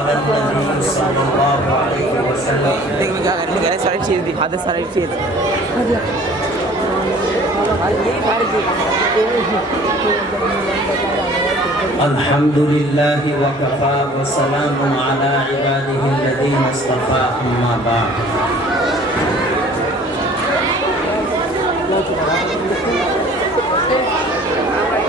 قال النبي صلی اللہ علیہ وسلم دیکھ میں کیا کرنے گا ساری چیز دکھا دے ساری چیز الحمد للہ وکفا وسلام علی عباده الذین اصطفى اما بعد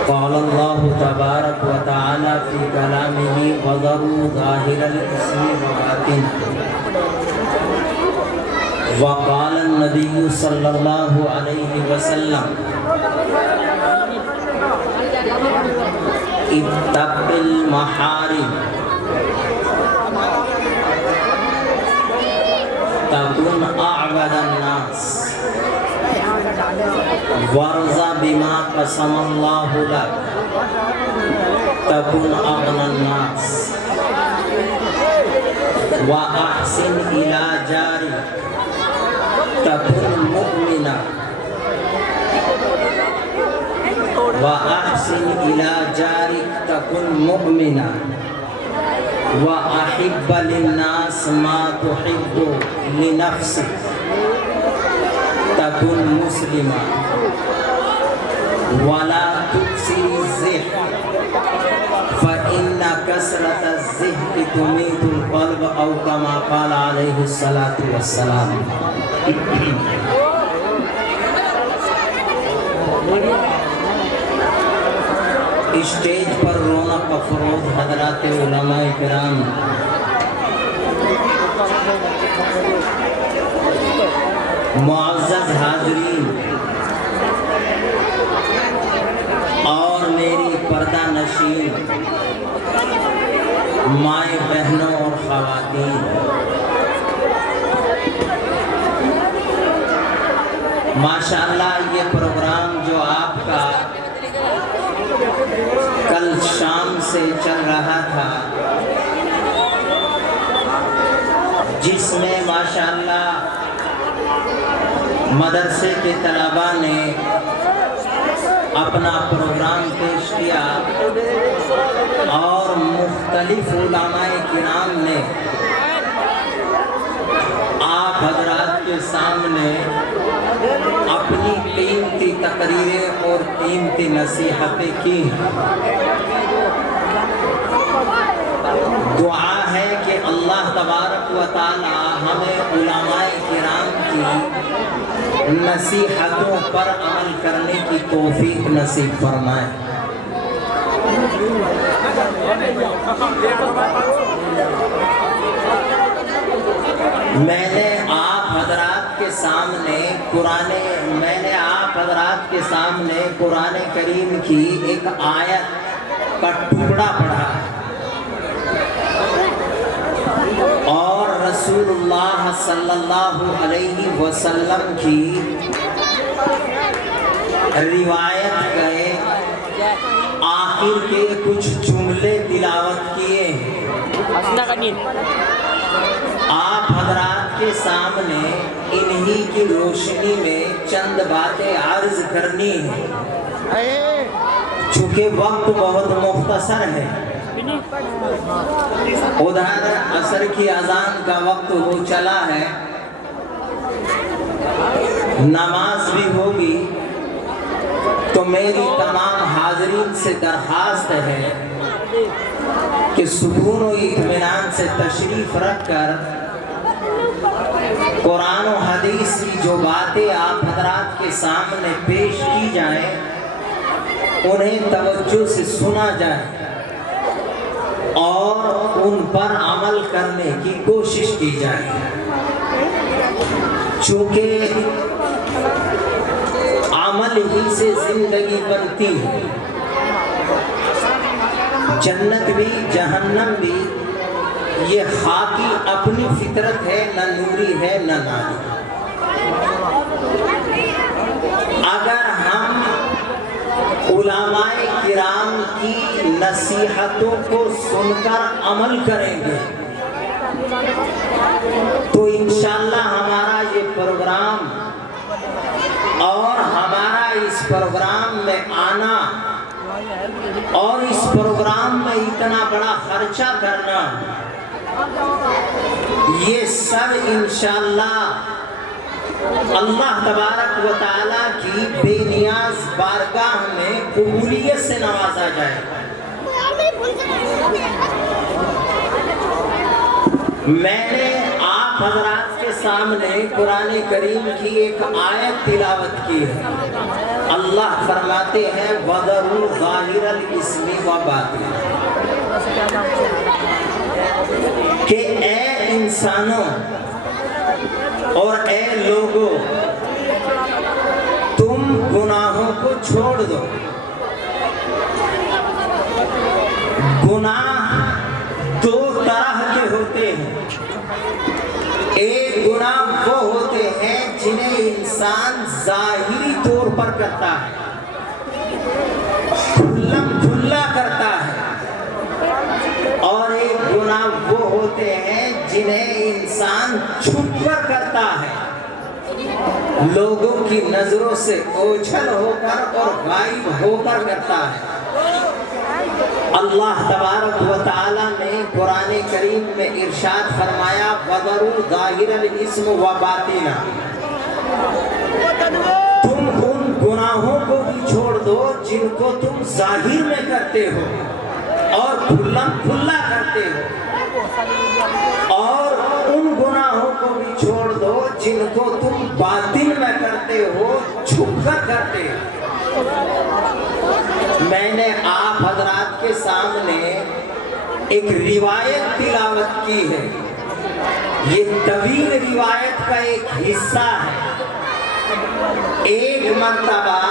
قال اللہ تبارک و تعالی فی کلامہ وذروا ظاہر الاسم وباطنہ وقال النبی صلی اللہ علیہ وسلم اتق المحارم تكن أعبد الناس وارض بما قسم الله لك تكن أغنى الناس وأحسن إلى جارك تكن مؤمنا وأحسن إلى جارك تكن مؤمنا وأحب للناس ما تحب لنفسك تكن مسلما ولا تكسر الزهد فإن كسرة الزهد تميت القلب أو كما قال عليه الصلاة والسلام اسٹیج پر رونق افروز حضرات علماء کرام معزز حاضرین اور میری پردہ نشین مائیں بہنوں اور خواتین ماشاءاللہ یہ پروگرام جو آپ کا کل شام سے چل رہا تھا جس میں ماشاءاللہ مدرسے کے طلباء نے اپنا پروگرام پیش کیا اور مختلف علماء کرام نے آپ حضرات کے سامنے اپنی قیمتی تقریریں اور قیمتی نصیحتیں کی دعا ہے کہ اللہ تبارک و تعالی ہمیں علماء کرام کی نصیحتوں پر عمل کرنے کی توفیق نصیب فرمائے میں نے آپ حضرات کے سامنے قرآن کریم کی ایک آیت کا ٹکڑا پڑھا اور رسول اللہ صلی اللہ علیہ وسلم کی روایت کے آخر کے کچھ جملے تلاوت کیے آپ حضرات کے سامنے انہی کی روشنی میں چند باتیں عرض کرنی ہیں چونکہ وقت بہت مختصر ہے ادھر عصر کی اذان کا وقت ہو چلا ہے نماز بھی ہوگی تو میری تمام حاضرین سے درخواست ہے کہ سکون و اطمینان سے تشریف رکھ کر قرآن و حدیث کی جو باتیں آپ حضرات کے سامنے پیش کی جائیں انہیں توجہ سے سنا جائے اور ان پر عمل کرنے کی کوشش کی جائے چونکہ عمل ہی سے زندگی بنتی ہے جنت بھی جہنم بھی یہ خاکی اپنی فطرت ہے نہ نوری ہے نہ ناری اگر ہم علماء کرام کی نصیحتوں کو سن کر عمل کریں گے تو انشاءاللہ ہمارا یہ پروگرام اور ہمارا اس پروگرام میں آنا اور اس پروگرام میں اتنا بڑا خرچہ کرنا یہ سب انشاءاللہ اللہ تبارک و تعالیٰ کی بے نیاز بارگاہ میں قبولیت سے نوازا جائے گا۔ میں نے آپ حضرات کے سامنے قرآن کریم کی ایک آیت تلاوت کی ہے۔ اللہ فرماتے ہیں وَذَرُوا ظَاهِرَ الْإِثْمِ وَبَاطِنَهُ، کہ اے انسانوں اور اے لوگوں، تم گناہوں کو چھوڑ دو۔ گناہ دو طرح کے ہوتے ہیں۔ ایک گناہ وہ ہوتے ہیں جنہیں انسان ظاہری طور پر کرتا ہے، کھلم کھلا کرتا ہے، اور ایک گناہ وہ ہوتے ہیں جنہیں انسان چھپ کر کرتا ہے، لوگوں کی نظروں سے اوجھل ہو کر اور غائب ہو کر کرتا ہے۔ اللہ تبارک و تعالیٰ نے قرآن کریم میں ارشاد فرمایا وَذَرُوا ظَاهِرَ الْإِثْمِ وَبَاطِنَهُ، تم ان گناہوں کو بھی چھوڑ دو جن کو تم ظاہر میں کرتے ہو اور کھلم کھلا کرتے ہو، اور ان گناہوں کو بھی چھوڑ دو جن کو تم باطن میں کرتے ہو، چھپ کر کرتے ہو۔ میں نے آپ حضرات کے سامنے ایک روایت تلاوت کی ہے۔ یہ طویل روایت کا ایک حصہ ہے۔ ایک مرتبہ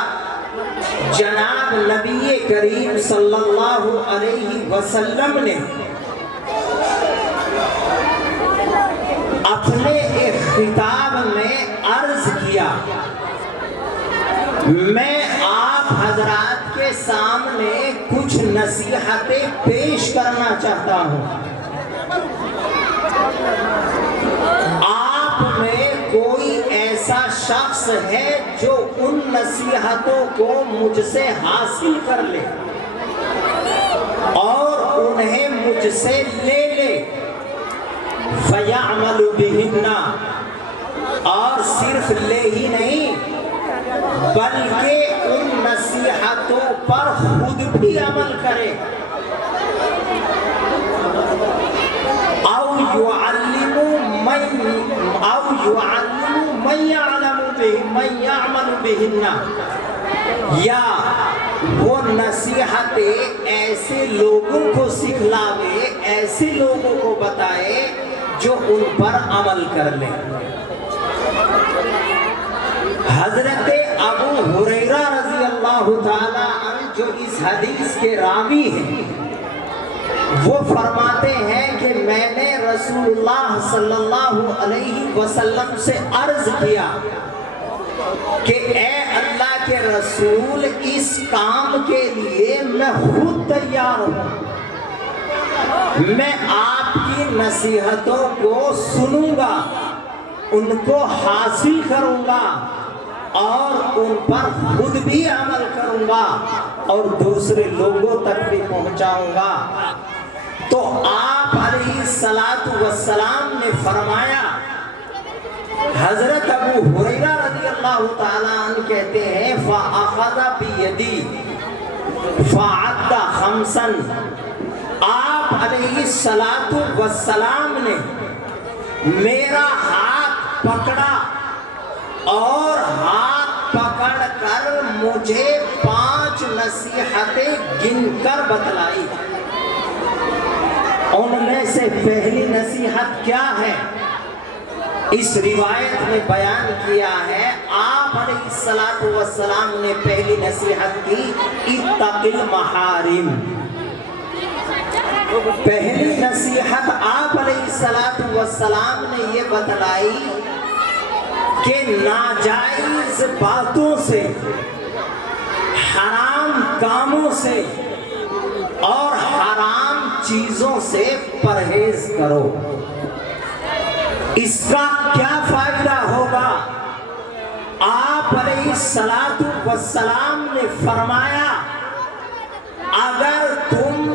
جناب نبی کریم صلی اللہ علیہ وسلم نے اپنے ایک خطاب میں عرض کیا، میں آپ حضرات کے سامنے کچھ نصیحتیں پیش کرنا چاہتا ہوں۔ آپ میں کوئی ایسا شخص ہے جو ان نصیحتوں کو مجھ سے حاصل کر لے اور انہیں مجھ سے لے لے، فَيَعْمَلُ بِهِنَّ، اور صرف لے ہی نہیں بلکہ ان نصیحتوں پر خود بھی عمل کرے، او يعلم من يعمل بهن، یا وہ نصیحتیں ایسے لوگوں کو سکھلاوے، ایسے لوگوں کو بتائے جو ان پر عمل کر لیں۔ حضرت ابو ہریرہ رضی اللہ تعالیٰ عنہ جو اس حدیث کے راوی ہیں، وہ فرماتے ہیں کہ میں نے رسول اللہ صلی اللہ علیہ وسلم سے عرض کیا کہ اے اللہ کے رسول، اس کام کے لیے میں خود تیار ہوں، میں آپ کی نصیحتوں کو سنوں گا، ان کو حاصل کروں گا اور ان پر خود بھی عمل کروں گا اور دوسرے لوگوں تک بھی پہنچاؤں گا۔ تو آپ علیہ السلام نے فرمایا، حضرت ابو ہریرہ رضی اللہ تعالیٰ عنہ کہتے ہیں فَأَخَذَ بِيَدِي فَعَدَّ خَمْسًا، آپ علیہ السلام نے میرا ہاتھ پکڑا اور ہاتھ پکڑ کر مجھے 5 نصیحتیں گن کر بتلائی۔ ان میں سے پہلی نصیحت کیا ہے؟ اس روایت میں بیان کیا ہے، آپ علیہ السلام نے پہلی نصیحت کی اتق المحارم۔ پہلی نصیحت آپ علیہ السلام نے یہ بتلائی کہ ناجائز باتوں سے، حرام کاموں سے اور حرام چیزوں سے پرہیز کرو۔ اس کا کیا فائدہ ہوگا؟ آپ علیہ السلام نے فرمایا، اگر تم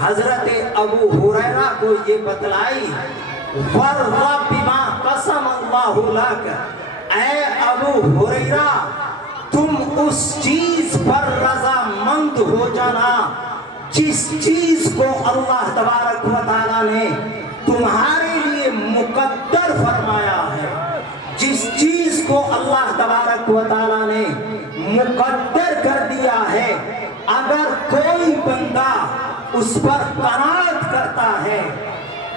حضرت ابو ہریرہ کو یہ بتلائی، وَرْضَ بِمَا قَسَمَ اللَّهُ لَكَ، اے ابو ہریرہ تم اس چیز پر رضامند ہو جانا جس چیز کو اللہ تبارک و تعالیٰ نے تمہارے لیے مقدر فرمایا ہے، جس چیز کو اللہ تبارک و تعالیٰ نے مقدر کر دیا ہے، اگر کوئی بندہ اس پر قناعت کرتا ہے،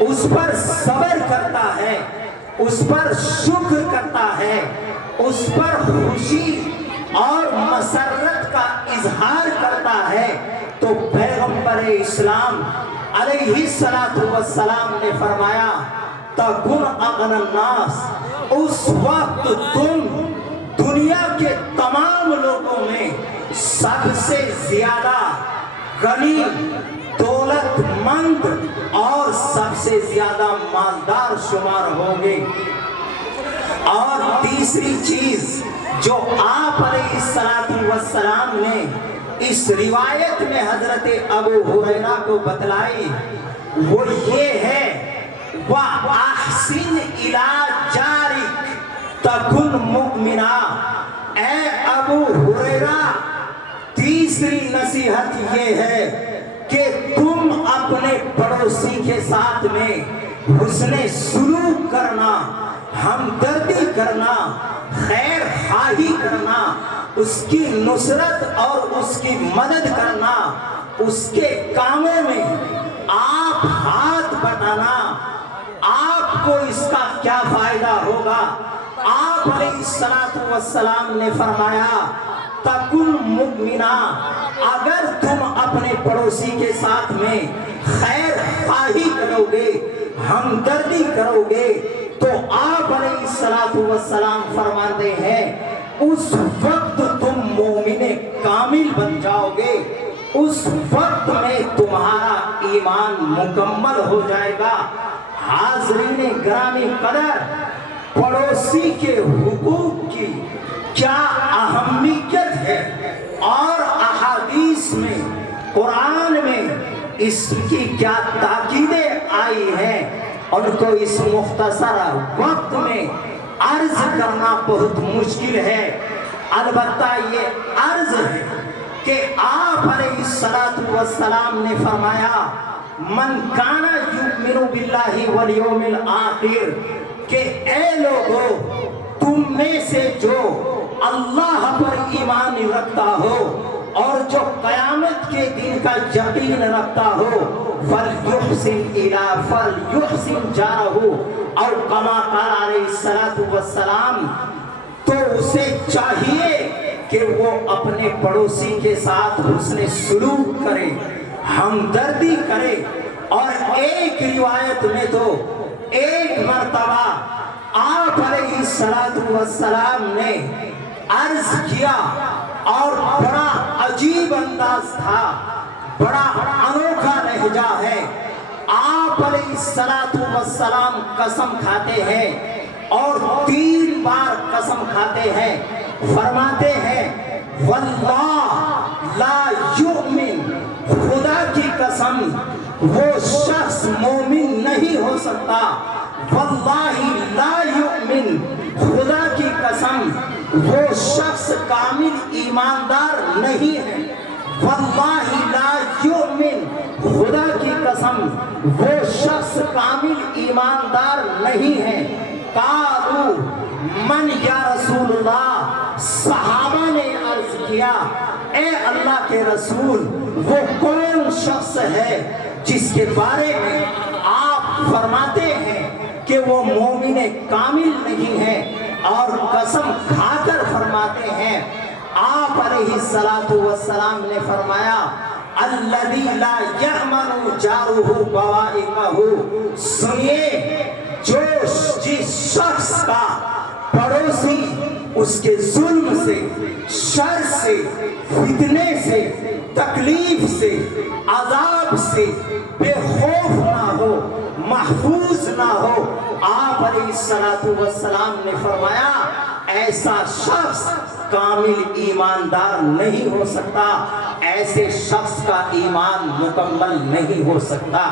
اس پر صبر کرتا ہے، اس پر شکر کرتا ہے، اس پر خوشی اور مسرت کا اظہار کرتا ہے، تو پیغمبر اسلام علیہ السلام نے فرمایا تَكُنْ أَغْنَى النَّاسِ، اس وقت تم دنیا کے تمام لوگوں میں سب سے زیادہ غنی، دولت مند اور سب سے زیادہ مالدار شمار ہوں گے۔ اور تیسری چیز جو آپ علیہ السلام نے اس روایت میں حضرت ابو ہریرہ کو بتلائی وہ یہ ہے وَأَحْسِنْ إِلَىٰ جَارِكَ تَكُنْ مُؤْمِنًا، اے ابو ہریرہ تیسری نصیحت یہ ہے کہ تم اپنے پڑوسی کے ساتھ میں حسن سلوک کرنا، ہمدردی کرنا، خیر خواہی کرنا، اس کی نصرت اور اس کی مدد کرنا، اس کے کاموں میں آپ ہاتھ بٹانا، آپ کو اس کا کیا فائدہ ہوگا؟ آپ علیہ السلام نے فرمایا تَكُنْ مُؤْمِنًا، اگر تم اپنے پڑوسی کے ساتھ میں خیر خواہی کرو گے، ہمدردی کرو گے، تو آپ علیہ السلام فرماتے ہیں اس وقت تم مومن کامل بن جاؤ گے، اس وقت میں تمہارا ایمان مکمل ہو جائے گا۔ حاضرین گرامی قدر، پڑوسی کے حقوق کی کیا اہمیت ہے، اور احادیث میں قرآن میں اس کی کیا تاکیدیں آئی ہیں، ان کو اس مختصر وقت میں عرض کرنا بہت مشکل ہے۔ البتہ یہ عرض ہے کہ آپ علیہ السلام نے فرمایا من کان یؤمن باللہ والیوم الآخر، کہ اے لوگو تم میں سے جو اللہ پر ایمان رکھتا ہو اور جو قیامت کے دن کا یقین رکھتا ہو، فَلْيُحْسِنْ جَارَهُ، اور کما قال علیہ السلام، تو اسے چاہیے کہ وہ اپنے پڑوسی کے ساتھ حسن سلوک کرے، ہمدردی کرے۔ اور ایک روایت میں تو ایک مرتبہ آپ علیہ السلام نے عرض کیا، اور بڑا عجیب انداز تھا، بڑا انوکھا لہجہ ہے۔ آپ علیہ السلام قسم کھاتے ہیں اور 3 بار قسم کھاتے ہیں، فرماتے ہیں واللہ لا یؤمن، خدا کی قسم وہ شخص مومن نہیں ہو سکتا، واللہ لا یؤمن، خدا کی قسم وہ شخص کامل ایماندار نہیں ہے، واللہ لا یؤمن، خدا کی قسم وہ شخص کامل ایماندار نہیں ہے۔ قالوا من یا رسول اللہ، صحابہ نے عرض کیا اے اللہ کے رسول وہ کون شخص ہے جس کے بارے میں آپ فرماتے ہیں کہ وہ مومن کامل نہیں ہے، اور قسم کھا کر فرماتے ہیں؟ آپ علیہ السلام نے فرمایا الذی لا یأمن جارہ بوائقہ، سنیے جو جس شخص کا پڑوسی اس کے ظلم سے، شر سے، فتنے سے، تکلیف سے، عذاب سے بے خوف نہ ہو، محفوظ نہ ہو، آپ علیہ السلام نے فرمایا ایسا شخص کامل ایماندار نہیں ہو سکتا، ایسے شخص کا ایمان مکمل نہیں ہو سکتا۔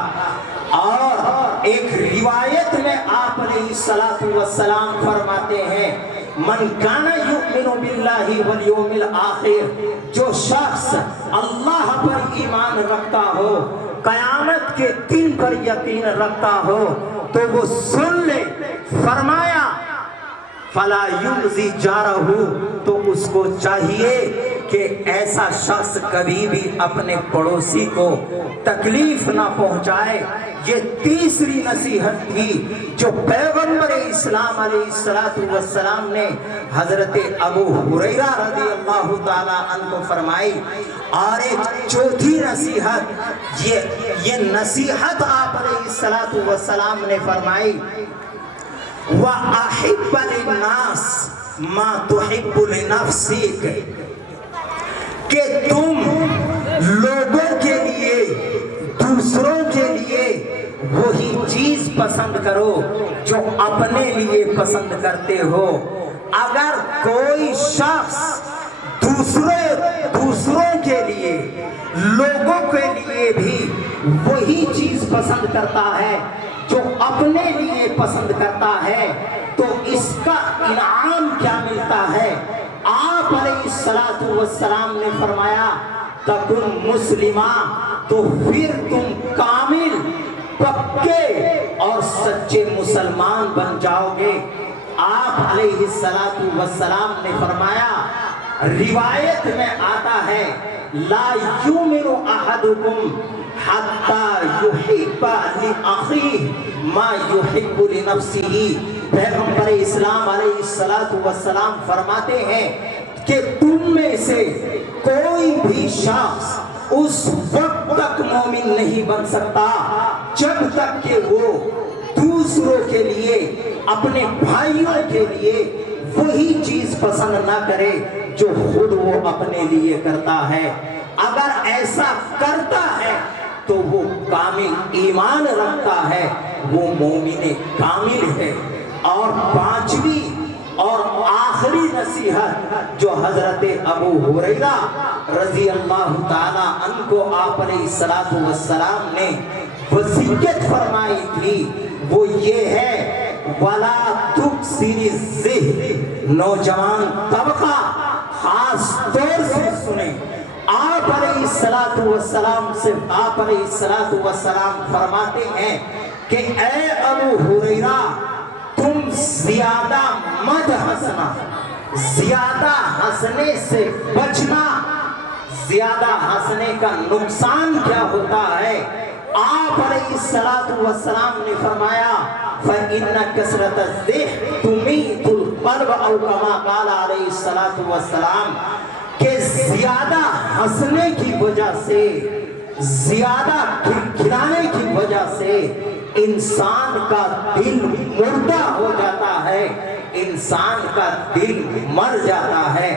اور ایک روایت میں آپ علیہ الصلوۃ والسلام فرماتے ہیں من کان یؤمن باللہ والیوم الآخر، جو شخص اللہ پر ایمان رکھتا ہو، قیامت کے دن پر یقین رکھتا ہو، تو وہ سن لے، فرمایا فلا یؤذی جارہ، تو اس کو چاہیے کہ ایسا شخص کبھی بھی اپنے پڑوسی کو تکلیف نہ پہنچائے۔ یہ تیسری نصیحت تھی جو پیغمبر اسلام علیہ السلام نے حضرت ابو ہریرہ رضی اللہ تعالی عنہ کو فرمائی۔ اور ایک چوتھی نصیحت، یہ نصیحت آپ علیہ السلام نے فرمائی وَأَحِبَّ لِلنَّاسِ مَا تُحِبُّ لِنَفْسِكَ، کہ تم لوگوں کے لیے، دوسروں کے لیے وہی چیز پسند کرو جو اپنے لیے پسند کرتے ہو۔ اگر کوئی شخص دوسروں کے لیے، لوگوں کے لیے بھی وہی چیز پسند کرتا ہے جو اپنے لیے پسند کرتا ہے، تو اس کا انعام کیا ملتا ہے؟ آپ علیہ السلام نے فرمایا تکن مسلمہ، تو پھر تم کامل، پکے اور سچے مسلمان بن جاؤ گے۔ آپ علیہ السلام نے فرمایا، روایت میں آتا ہے لا یؤمن احدکم حتی یحب لأخیہ ما یحب لنفسہ۔ پیغمبر اسلام علیہ السلام فرماتے ہیں کہ تم میں سے کوئی بھی شخص اس وقت تک مومن نہیں بن سکتا جب تک کہ وہ دوسروں کے لیے، اپنے بھائیوں کے لیے وہی چیز پسند نہ کرے جو خود وہ اپنے لیے کرتا ہے۔ اگر ایسا کرتا ہے تو وہ کامل ایمان رکھتا ہے، وہ مومن کامل ہے۔ اور پانچویں اور آخری نصیحت جو حضرت ابو ہریرہ رضی اللہ تعالی عنہ کو آپ علیہ السلام نے وصیت فرمائی تھی، وہ یہ ہے وَلَا تُكْسِرِ الذِّهْنِ۔ نوجوان طبقہ خاص طور سے سنیں، آپ علیہ السلام فرماتے ہیں کہ اے ابو ہریرہ، تم زیادہ مت ہنسنا، زیادہ ہنسنے سے بچنا۔ زیادہ ہنسنے کا نقصان کیا ہوتا ہے؟ آپ علیہ السلام نے فرمایا فَإِنَّ كَثْرَةَ الضِّحْكِ تُمِيتُ الْقَلْبَ، او کما قال علیہ السلام، کہ زیادہ ہنسنے کی وجہ سے، زیادہ کھلکھلانے کی وجہ سے انسان کا دل مردہ ہو جاتا ہے، انسان کا دل مر جاتا ہے۔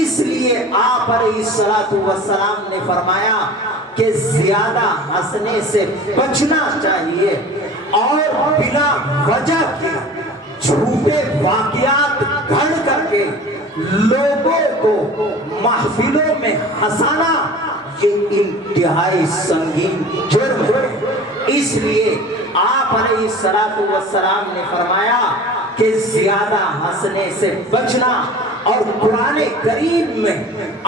اس لیے آپ علیہ السلام نے فرمایا کہ زیادہ ہنسنے سے بچنا چاہیے، اور بلا وجہ کے جھوٹے واقعات گھڑ کر کے لوگوں کو محفلوں میں ہنسانا یہ انتہائی سنگین جرم ہے۔ اس لیے آپ علیہ السلام نے فرمایا کہ زیادہ ہنسنے سے بچنا۔ اور قرآن کریم میں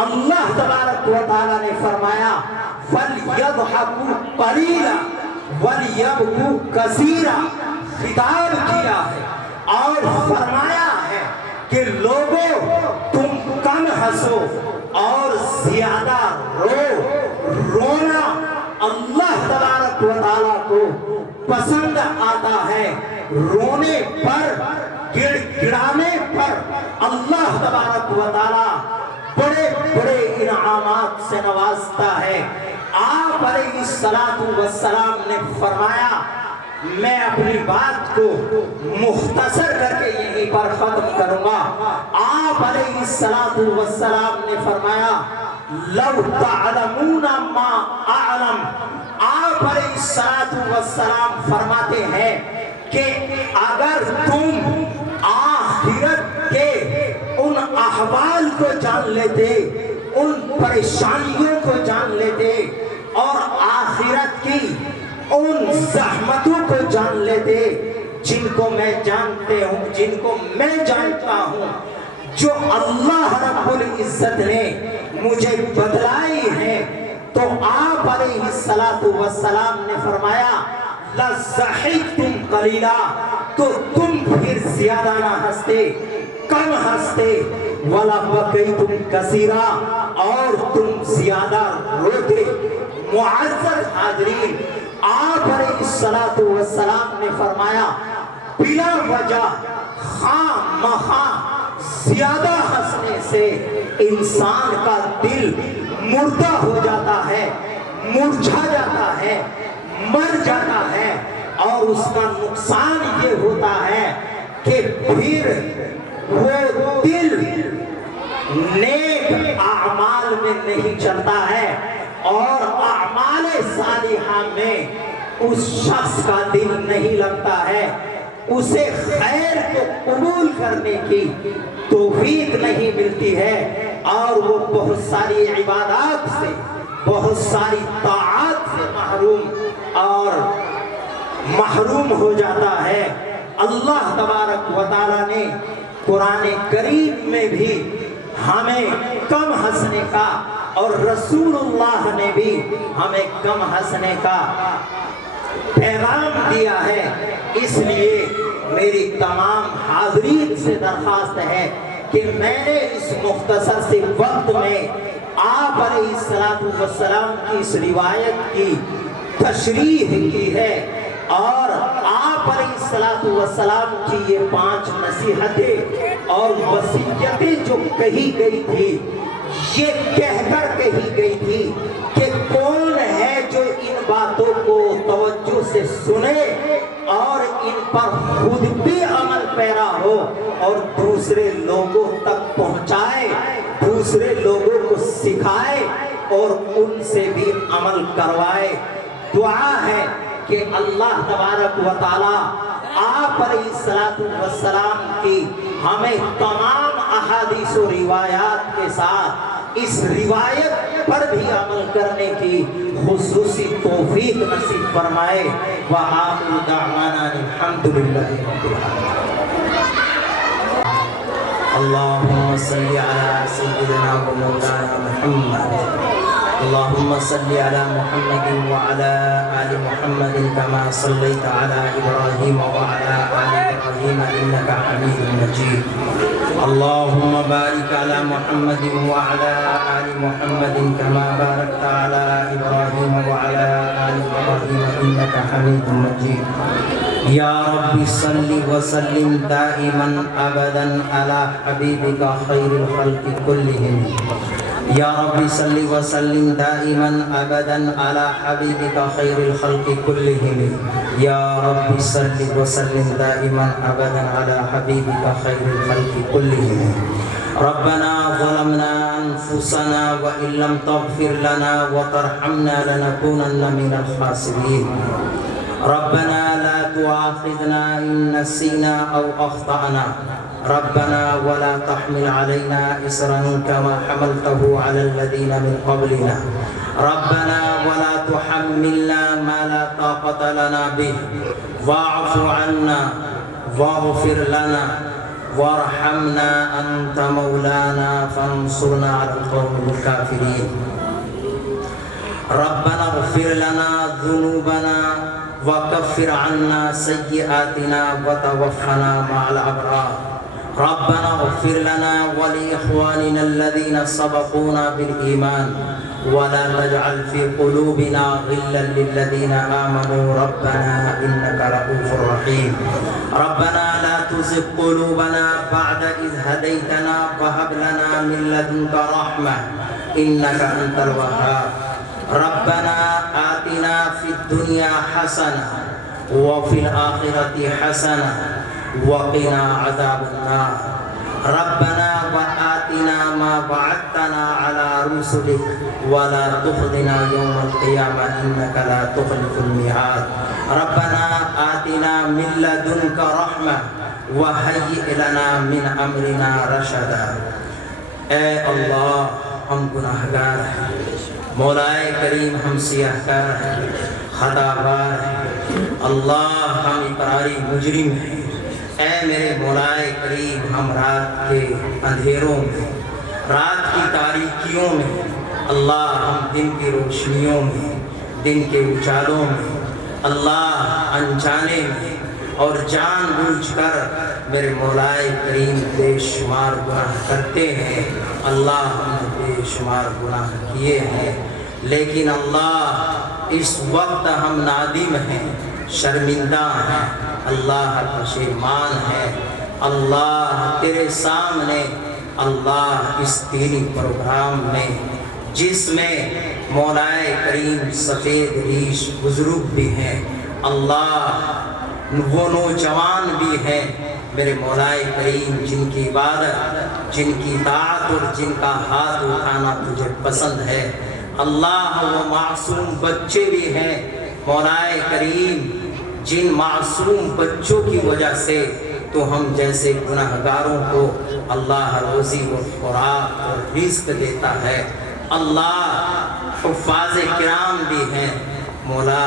اللہ تبارک و تعالی نے فرمایا فَلْيَضْحَكُوا قَلِيلًا وَلْيَبْكُوا كَثِيرًا، خطاب کیا ہے اور فرمایا ہے کہ لوگوں تم کم ہنسو اور زیادہ رونا اللہ تبارک و تعالیٰ کو پسند آتا ہے۔ رونے پر، گڑ گڑانے پر اللہ تبارک و تعالیٰ بڑے بڑے انعامات سے نوازتا ہے۔ آپ علیہ السلام نے فرمایا، میں اپنی بات کو مختصر کر کے یہیں پر ختم کروں گا۔ آپ علیہ السلام نے فرمایا لو تعلمون ما اعلم، آپ علیہ السلام فرماتے ہیں کہ اگر تم آخرت کے جان لیتے، ان پریشانیوں کو جان لیتے اور آخرت کی ان زحمتوں کو جان لیتے جن کو میں جانتا ہوں، جو اللہ رب العزت نے مجھے بتلائی ہے۔ تو آپ علیہ السلام نے فرمایا لَضَحِكْتُمْ قَلِيلًا، تو تم پھر زیادہ نہ ہنستے، کم ہنستے، وَلَبَكَيْتُمْ كَثِيرًا، اور تم زیادہ روتے۔ معزز حاضرین، آپ علیہ السلام نے فرمایا بلا وجہ خواہ مخواہ زیادہ ہنسنے سے انسان کا دل مردہ ہو جاتا ہے، مرجھا جاتا ہے، مر جاتا ہے، اور اس کا نقصان یہ ہوتا ہے کہ پھر وہ دل نیک اعمال میں نہیں چلتا ہے، اور اعمال صالحہ میں اس شخص کا دل نہیں لگتا ہے، اسے خیر کو قبول کرنے کی توفیق نہیں ملتی ہے، اور وہ بہت ساری عبادات سے، بہت ساری طاعات سے محروم ہو جاتا ہے۔ اللہ تبارک و تعالیٰ نے قرآن کریم میں بھی ہمیں کم ہنسنے کا، اور رسول اللہ نے بھی ہمیں کم ہنسنے کا پیغام دیا ہے۔ اس لیے میری تمام حاضرین سے درخواست ہے کہ میں نے اس مختصر سے وقت میں آپ علیہ السلام کی اس روایت کی تشریح کی ہے، اور آپ علیہ السلام کی یہ 5 نصیحتیں اور وصیتیں جو کہی گئی تھی، یہ کہہ کر کہی گئی تھی کہ کون ہے جو ان باتوں کو توجہ سے سنے اور ان پر خود بھی عمل پیرا ہو اور دوسرے لوگوں تک پہنچائے، دوسرے لوگوں کو سکھائے اور ان سے بھی عمل کروائے۔ دعا ہے کہ اللہ تبارک و تعالیٰ آپ علیہ السلام کی ہمیں تمام احادیث و روایات کے ساتھ اس روایت پر بھی عمل کرنے کی خصوصی توفیق نصیب فرمائے۔ وآخر دعوانا الحمدللہ رب العالمین۔ اللہم صلی علی سیدنا و مولانا محمد، اللهم صل على محمد وعلى آل محمد كما صليت على إبراهيم وعلى آل إبراهيم إنك حميد مجيد، اللهم بارك على محمد وعلى آل محمد كما باركت على إبراهيم وعلى آل إبراهيم إنك حميد مجيد۔ یا رب صل وسلم دائما أبدا على حبيبك خير الخلق كلهم، یا رب صل وسلم دائما ابدا على حبیبک خیر الخلق کلهم، یا رب صل وسلم دائما ابدا على حبیبک خیر الخلق کلهم۔ ربنا ظلمنا انفسنا وان لم تغفر لنا وترحمنا لنكونن من الخاسرین۔ ربنا لا تؤاخذنا ان نسینا او اخطأنا، ربنا ولا تحمل علينا إصرا كما حملته على الذين من قبلنا، ربنا ولا تحملنا ما لا طاقة لنا به، واعف عنا واغفر لنا وارحمنا أنت مولانا فانصرنا على القوم الكافرين۔ ربنا اغفر لنا ذنوبنا وكفر عنا سيئاتنا وتوفنا مع الأبرار، ربنا اغفر لنا ولإخواننا الذين سبقونا بالإيمان ولا تجعل في قلوبنا غلا للذين آمنوا ربنا إنك رؤوف رحيم، ربنا لا تزغ قلوبنا بعد إذ هديتنا وهب لنا من لدنك رحمة إنك أنت الوهاب، ربنا آتنا في الدنيا حسنة وفي الآخرة حسنة وقنا عذاب النار، ربنا وآتنا ما وعدتنا على رسلك ولا تخزنا يوم القيامة إنك لا تخلف الميعاد، ربنا آتنا من لدنك رحمة وهيئ لنا من أمرنا رشدا۔ اے اللہ ہم گناہگار ہیں، مولائے کریم ہم سیاہ کار ہیں، خطا بار ہیں، اللہ ہم اقراری مجرم ہیں۔ اے میرے مولائے کریم ہم رات کے اندھیروں میں، رات کی تاریکیوں میں، اللہ ہم دن کی روشنیوں میں، دن کے اجالوں میں، اللہ انجانے میں اور جان بوجھ کر میرے مولائے کریم بے شمار گناہ کرتے ہیں۔ اللہ ہم نے بے شمار گناہ کیے ہیں، لیکن اللہ اس وقت ہم نادم ہیں، شرمندہ ہیں، اللہ پشیمان ہے۔ اللہ تیرے سامنے، اللہ اس دینی پروگرام میں جس میں مولائے کریم سفید ریش بزرگ بھی ہیں، اللہ وہ نوجوان بھی ہیں، میرے مولائے کریم جن کی عبادت، جن کی طاعت اور جن کا ہاتھ اٹھانا تجھے پسند ہے، اللہ وہ معصوم بچے بھی ہیں مولائے کریم جن معصوم بچوں کی وجہ سے تو ہم جیسے گناہگاروں کو اللہ روزی و خوراک اور رزق دیتا ہے۔ اللہ حفاظ کرام بھی ہیں مولا